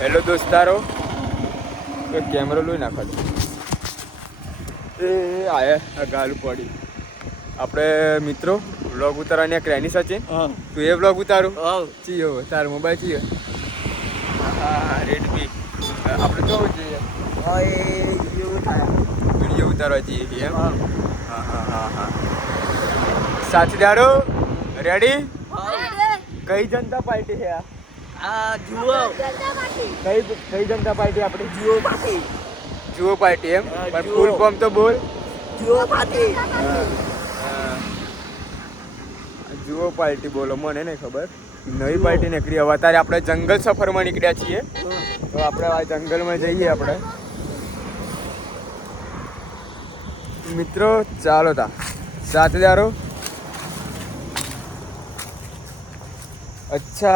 Hello દોસ્તારો, તો કેમેરો લઈ નાખો એ આયા ગાલું પડી. આપણે મિત્રો વ્લોગ ઉતારવાની એક રેની સચિન, તું એ વ્લોગ ઉતારું ચીયો તારો મોબાઈલ ચીયો? હા રેડમી. આપણે જોવું જોઈએ વિડીયો ઉતારવા જઈએ એમ. હા હા હા હા સાથીદારો રેડી? કઈ જનતા પાર્ટી છે આ? જુઓ કઈ જનતા પાર્ટી આપણી? જુઓ પાર્ટી. જુઓ પાર્ટી એમ? પણ ફૂલ ફોર્મ તો બોલ. જુઓ પાર્ટી. જુઓ પાર્ટી બોલો, મને નહીં ખબર. નવી પાર્ટી નીકળી. હવે અત્યારે આપણે જંગલ સફરમાં નીકળ્યા છીએ, તો આપણે આ જંગલમાં જઈએ આપણે મિત્રો. ચાલો તા સાથીદારો. अच्छा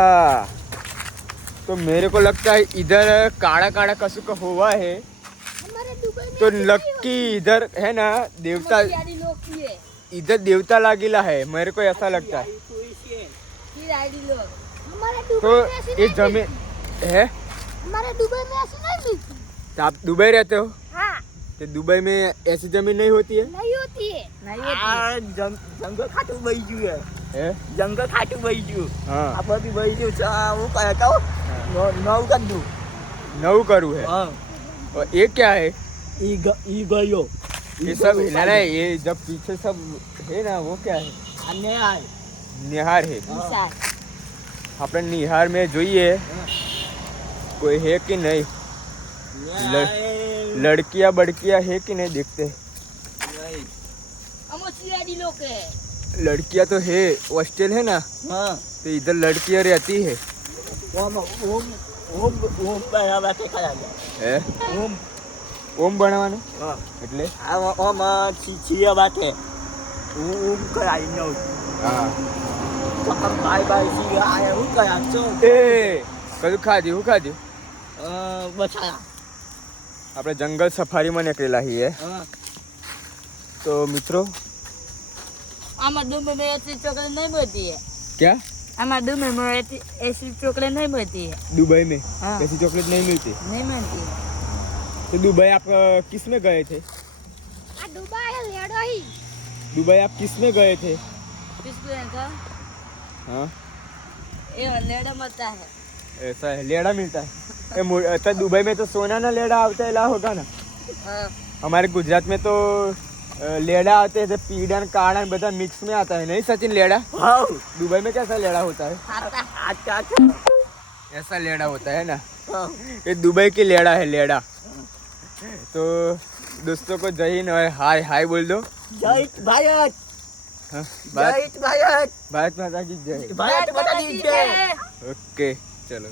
तो मेरे को लगता है इधर काड़ा काड़ा कसु का हुआ है, तो लक्की इधर है ना देवता, इधर देवता लागेला है, मेरे को ऐसा लगता है. तो ये जमीन है हमारे दुबई में ऐसी नहीं मिलती. तो आप दुबई रहते हो? हाँ. तो दुबई में ऐसी जमीन नहीं होती है? नहीं होती है. જંગલ ખાટું બહી ગયું है? જંગલ ખાટું બહી ગયું. हाँ આ બધી બહી ગયું છે. હું કહે કહું નવ કરી દઉં. नऊ करू है. હા और ये क्या है? ઈ ગયો. ये सब ना ना, ये जब पीछे सब है ना, वो क्या है? અને આય निहार है. નિશાળ. આપણે નિહાર में જોઈએ कोई है कि नहीं, लड़कियां बड़कियां है कि नहीं देखते. लड़कियां तो है, हॉस्टल है ना, હા तो इधर लड़कियां रहती है. ઓમ ઓમ ઓમ ઓમ બરાબર તે કરાવે. है ઓમ ओम बनवाने હા એટલે આ ઓમ છીયા બાતે ઓમ કરાઈ નો. હા. તો આમ બાય બાય સી આ હું કરા છો. એ કદું ખાધ્યું? હું ખાધ્યું? બછાયા. આપણે જંગલ સફારીમાં નીકળેલા છીએ. હા તો મિત્રો આમાં ડુમે में ऐसी चॉकलेट नहीं मिलती है. क्या आमा डुमे में ऐसी चॉकलेट नहीं मिलती है. दुबई में हाँ. ऐसी चॉकलेट नहीं मिलती? नहीं मिलती है. तो दुबई आप किस में गए थे? आ दुबई है लेडो ही. दुबई आप किस में गए थे? किसको का हाँ ये लेड़ा मरता है. ऐसा है, लेड़ा मिलता है. तो दुबई में तो सोना ना लेड़ा आवता है, ला होगा ना. हाँ. हमारे गुजरात में तो लेड़ा आते हैं, पीड़ा काड़ा बता मिक्स में आता है, नहीं सचिन? लेड़ा હા दुबई में कैसा लेड़ा होता है? खाता આચા ऐसा लेड़ा होता है ना. હા ये दुबई की लेड़ा है, लेड़ा. तो दोस्तों को जय हिंद और हाय हाय बोल दो. જય ભારત. हाँ, જય ભારત. भारत माता की जय. ભારત માતા કી જય. ओके चलो.